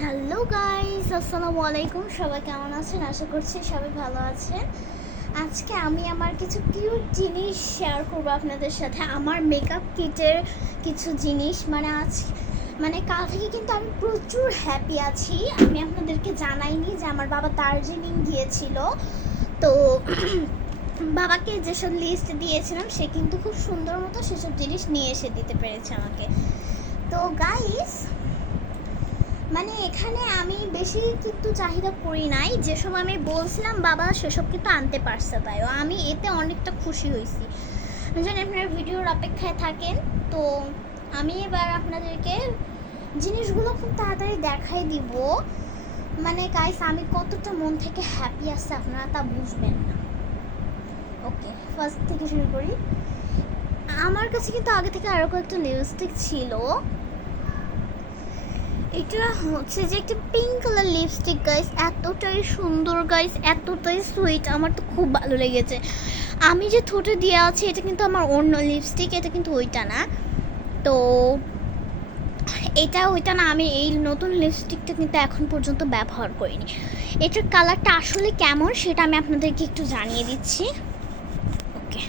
Hello guys, আসসালামু আলাইকুম। সবাই কেমন আছেন? আশা করছি সবাই ভালো আছেন। আজকে আমি আমার কিছু কিউট জিনিস শেয়ার করবো আপনাদের সাথে। আমার মেকআপ কিটের কিছু জিনিস কাল থেকে কিন্তু আমি প্রচুর হ্যাপি আছি। আমি আপনাদেরকে জানাইনি যে আমার বাবা দার্জিলিং গিয়েছিল, তো বাবাকে যেসব লিস্ট দিয়েছিলাম সে কিন্তু খুব সুন্দর মতো সেসব জিনিস নিয়ে এসে দিতে পেরেছে আমাকে। তো গাইস, এখানে আমি বেশি কিন্তু চাহিদা করি নাই, যেসব আমি বলছিলাম বাবা সেসব কিন্তু আনতে পারছে, তাইও আমি এতে অনেকটা খুশি হয়েছি। যেন আপনারা ভিডিওর অপেক্ষায় থাকেন। তো আমি এবার আপনাদেরকে জিনিসগুলো খুব তাড়াতাড়ি দেখাই দিব। গাইস, আমি কতটা মন থেকে হ্যাপি আছে আপনারা তা বুঝবেন না। ওকে, ফার্স্ট থেকে শুরু করি। আমার কাছে কিন্তু আগে থেকে আরও কয়েকটা লিপস্টিক ছিল। এটা হচ্ছে যে একটা পিঙ্ক কালার লিপস্টিক গাইস, এতটাই সুন্দর গাইস, এতটাই সুইট, আমার তো খুব ভালো লেগেছে। আমি যে ঠোঁটে দিয়ে আছি এটা কিন্তু আমার অন্য লিপস্টিক, এটা কিন্তু ওইটা না। তো এটা ওইটা না, আমি এই নতুন লিপস্টিকটা কিন্তু এখন পর্যন্ত ব্যবহার করিনি। এটার কালারটা আসলে কেমন সেটা আমি আপনাদেরকে একটু জানিয়ে দিচ্ছি। ওকে,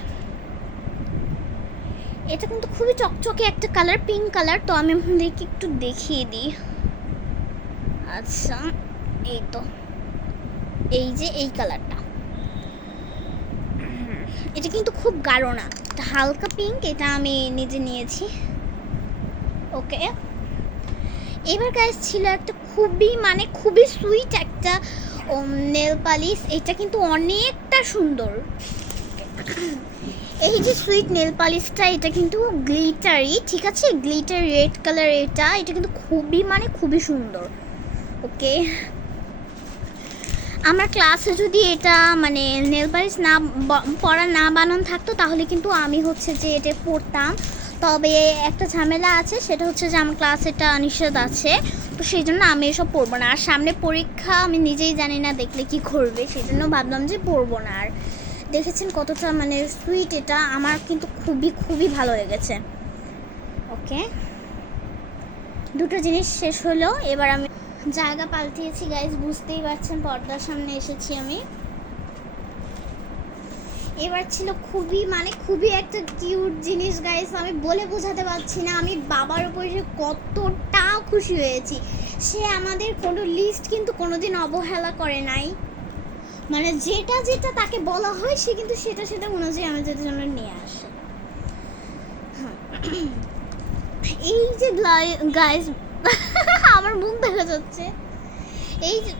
এটা কিন্তু খুবই চকচকে একটা কালার, পিঙ্ক কালার। তো আমি আপনাদেরকে একটু দেখিয়ে দিই। আচ্ছা, এই তো, এই যে এই কালারটা, এটা কিন্তু খুব গাঢ় না, এটা হালকা পিঙ্ক। এটা আমি নিজে নিয়েছি। ওকে, এবার গাইস ছিল একটা খুবই সুইট একটা নেল পালিশ। এটা কিন্তু অনেকটা সুন্দর। এই যে সুইট নেল পালিশটা, এটা কিন্তু গ্লিটারি, ঠিক আছে, গ্লিটার রেড কালার। এটা কিন্তু খুবই সুন্দর। ওকে, আমার ক্লাসে যদি এটা নেল পালিশ না পরা না বানানো থাকতো তাহলে কিন্তু আমি হচ্ছে যে এটা পরতাম। তবে একটা ঝামেলা আছে, সেটা হচ্ছে যে আমার ক্লাসে এটা নিষেধ আছে, তো সেই জন্য আমি এসব পরবো না। আর সামনে পরীক্ষা, আমি নিজেই জানি না দেখলে কি করবে, সেই জন্য ভাবলাম যে পরবো না। আর দেখেছেন কতটা সুইট, এটা আমার কিন্তু খুবই ভালো লেগেছে। ওকে, দুটো জিনিস শেষ হলো। এবার আমি জায়গা পাল্টিয়েছি গাইজ, বুঝতেই পারছেন, পর্দার সামনে এসেছি আমি। এবার ছিল খুবই একটা কিউট জিনিস গাইজ, আমি বলে বোঝাতে পারছি না আমি বাবার উপরে কতটা খুশি হয়েছি। সে আমাদের কোনো লিস্ট কিন্তু কোনোদিন অবহেলা করে নাই। যেটা তাকে বলা হয় সে কিন্তু সেটা অনুযায়ী আমাদের জন্য নিয়ে আসে। এই যে গাইজ, আমার মুখ দেখা যাচ্ছে, এই যে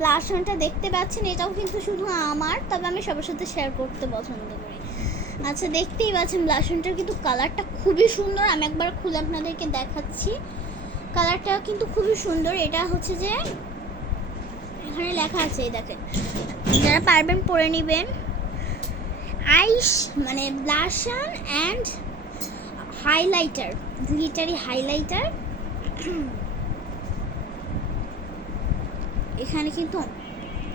ব্লাশনটা দেখতে পাচ্ছেন, এটাও কিন্তু শুধু আমার, তবে আমি সবার সাথে শেয়ার করতে পছন্দ করি। আচ্ছা, দেখতেই পাচ্ছেন ব্লাশনটার কিন্তু কালারটা খুবই সুন্দর। আমি একবার খুলে আপনাদেরকে দেখাচ্ছি, কালারটা কিন্তু খুবই সুন্দর। এটা হচ্ছে যে এখানে লেখা আছে, এই দেখেন, যারা পারবেন পরে নেবেন। আইস blush on and highlighter, glittery highlighter. এখানে কিন্তু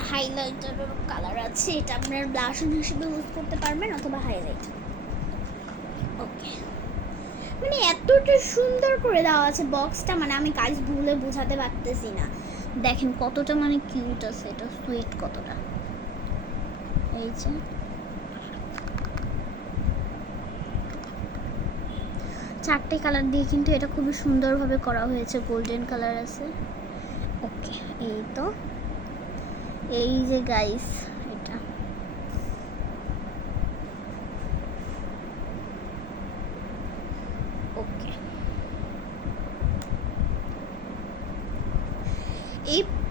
হাইলাইটারের কালার আছে, এটা আপনার ব্লাশন হিসেবে ইউজ করতে পারবেন অথবা হাইলাইটার। ওকে, এতটা সুন্দর করে দেওয়া আছে বক্সটা, আমি কাজ ভুলে বোঝাতে পারতেছি না। দেখেন কতটা কিউট আছে, এটা সুইট কতটা। এই যে চারটে কালার দিয়ে কিন্তু এটা খুবই সুন্দরভাবে করা হয়েছে, গোল্ডেন কালার আছে। ওকে, এই তো, এই যে গাইস, এটা ওকে,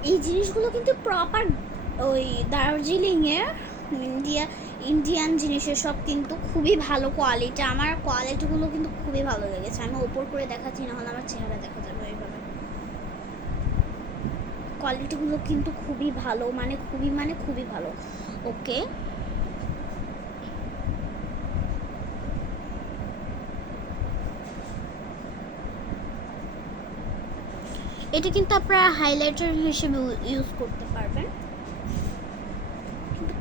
এই জিনিসগুলো কিন্তু প্রপার ওই দার্জিলিংয়ের ইন্ডিয়ান জিনিসের সব কিন্তু খুবই ভালো কোয়ালিটি। আমার কোয়ালিটিগুলো কিন্তু খুবই ভালো লেগেছে। আমি ওপর করে দেখাচ্ছি, না হলে আমার চেহারা দেখা যাবে এইভাবে। কোয়ালিটিগুলো কিন্তু খুবই ভালো, খুবই ভালো। ওকে, এটা কিন্তু আপনারা হাইলাইটার হিসেবে ইউজ করতে পারবেন। কিন্তু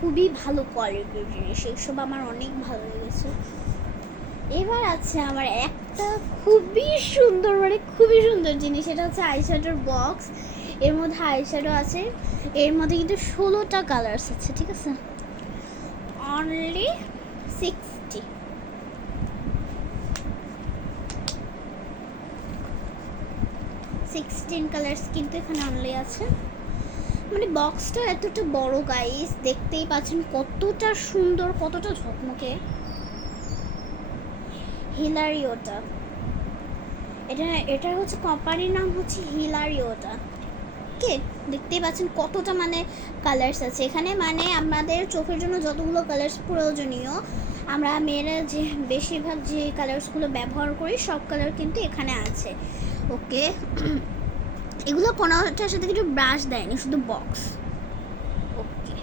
খুবই ভালো কোয়ালিটির জিনিস, এইসব আমার অনেক ভালো লেগেছে। এবার আছে আমার একটা খুবই সুন্দর, মানে খুবই সুন্দর জিনিস, এটা হচ্ছে আইশ্যাডোর বক্স। এর মধ্যে আইশ্যাডো আছে, এর মধ্যে কিন্তু 16টা কালার্স আছে, ঠিক আছে, অনলি 60। কালার্স কিন্তু এখানে অনলি আছে। মানে বক্সটা এতটা বড় গাইস, দেখতেই পাচ্ছেন কতটা সুন্দর, কতটা ঝকমকে। হিলারিওটা, এটা হচ্ছে কোম্পানির নাম হচ্ছে হিলারিওটা। কে দেখতেই পাচ্ছেন কতটা মানে কালার্স আছে এখানে, মানে আমাদের চোখের জন্য যতগুলো কালার্স প্রয়োজনীয়, আমরা মেয়েরা যে বেশিরভাগ যে কালার্সগুলো ব্যবহার করি সব কালার কিন্তু এখানে আছে। ওকে, এগুলো কোনোটার সাথে কিছু ব্রাশ দেয়নি, শুধু বক্স। ওকে,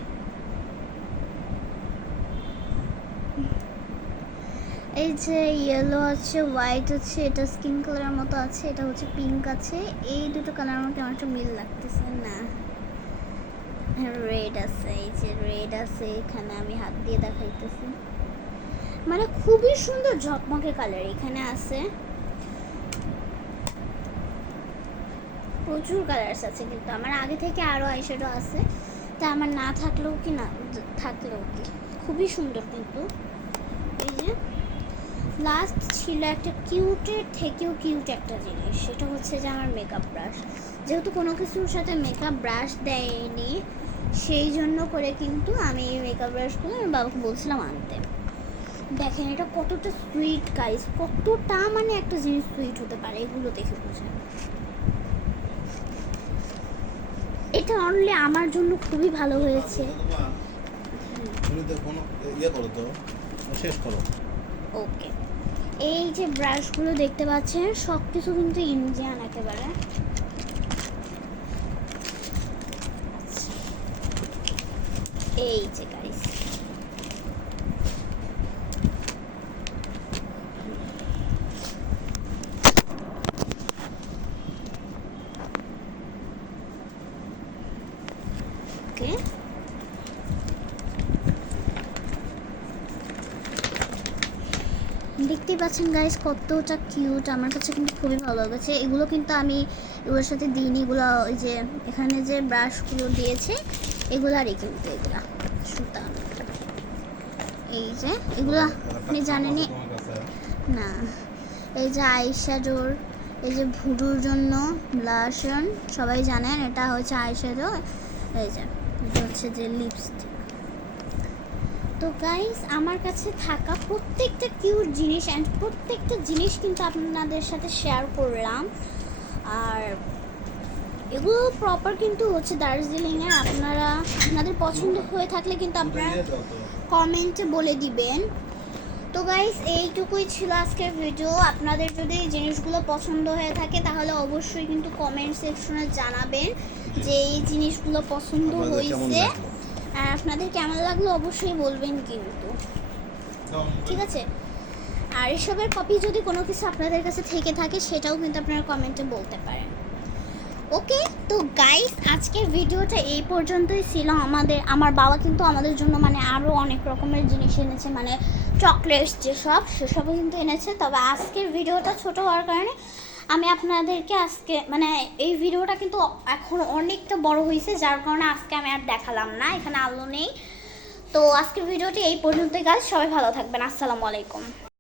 এই যে ইয়েলো আছে, হোয়াইট আছে, এটা স্কিন কালারের মতো আছে, এটা হচ্ছে পিঙ্ক আছে। এই দুটো কালার আমাকে অনেকটা মিল লাগতেছে না। রেড আছে, এই যে রেড আছে এখানে, আমি হাত দিয়ে দেখাইতেছি, মানে খুবই সুন্দর ঝকমকে কালার এখানে আছে। প্রচুর কালার্স আছে, কিন্তু আমার আগে থেকে আরও আইশ্যাডো আছে, তা আমার না থাকলেও কি না থাকলেও কি, খুবই সুন্দর। কিন্তু এই যে লাস্ট ছিল একটা কিউটের থেকেও কিউট একটা জিনিস, সেটা হচ্ছে যে আমার মেকআপ ব্রাশ। যেহেতু কোনো কিছুর সাথে মেকআপ ব্রাশ দেয়নি, সেই জন্য করে কিন্তু আমি এই মেকআপ ব্রাশগুলো আমার বাবাকে বলছিলাম আনতে। দেখেন এটা কতটা সুইট গাইস, কতটা মানে একটা জিনিস সুইট হতে পারে, এগুলো দেখে বোঝেন। এটা অনলি আমার জন্য খুবই ভালো হয়েছে। ওকে, এই যে ব্রাশগুলো দেখতে পাচ্ছেন সব কিছু কিন্তু ইন্ডিয়ান একেবারে। এই যে গাইস, ওকে, দেখতেই পাচ্ছেন গাইস কতটা কিউট, আমার কাছে কিন্তু খুবই ভালো লেগেছে। এগুলো কিন্তু আমি এগুলোর সাথে দিইনি, এগুলো ওই যে এখানে যে ব্রাশগুলো দিয়েছে এগুলারই কিন্তু, এগুলা সুতা। এই যে এগুলো আপনি জানেনই না, এই যে আইশ্যাডোর, এই যে ভুরুর জন্য ব্লাশন, সবাই জানেন এটা হচ্ছে আইশ্যাডো। এই যে এটা হচ্ছে যে লিপস্টিক। তো গাইস, আমার কাছে থাকা প্রত্যেকটা কিউট জিনিস অ্যান্ড প্রত্যেকটা জিনিস কিন্তু আপনাদের সাথে শেয়ার করলাম। আর এগুলো প্রপার কিন্তু হচ্ছে দার্জিলিংয়ের। আপনাদের পছন্দ হয়ে থাকলে কিন্তু আপনারা কমেন্টে বলে দিবেন। তো গাইস, এইটুকুই ছিল আজকের ভিডিও। আপনাদের যদি এই জিনিসগুলো পছন্দ হয়ে থাকে তাহলে অবশ্যই কিন্তু কমেন্ট সেকশনে জানাবেন যে এই জিনিসগুলো পছন্দ হয়েছে, আর আপনাদের কেমন লাগলো অবশ্যই বলবেন কিন্তু, ঠিক আছে। আর এসবের কপি যদি কোনো কিছু আপনাদের কাছে থেকে থাকে সেটাও কিন্তু আপনারা কমেন্টে বলতে পারেন। ওকে, তো গাইস আজকের ভিডিওটা এই পর্যন্তই ছিল। আমার বাবা কিন্তু আমাদের জন্য মানে আরও অনেক রকমের জিনিস এনেছে, মানে চকলেটস সেসবও কিন্তু এনেছে। তবে আজকের ভিডিওটা ছোট হওয়ার কারণে আমি আপনাদেরকে আজকে মানে এই ভিডিওটা কিন্তু এখন অনেকটা বড় হয়েছে, যার কারণে আজকে আমি আর দেখালাম না, এখানে আলো নেই। তো আজকের ভিডিওটি এই পর্যন্তই গাইস, সবাই ভালো থাকবেন, আসসালামু আলাইকুম।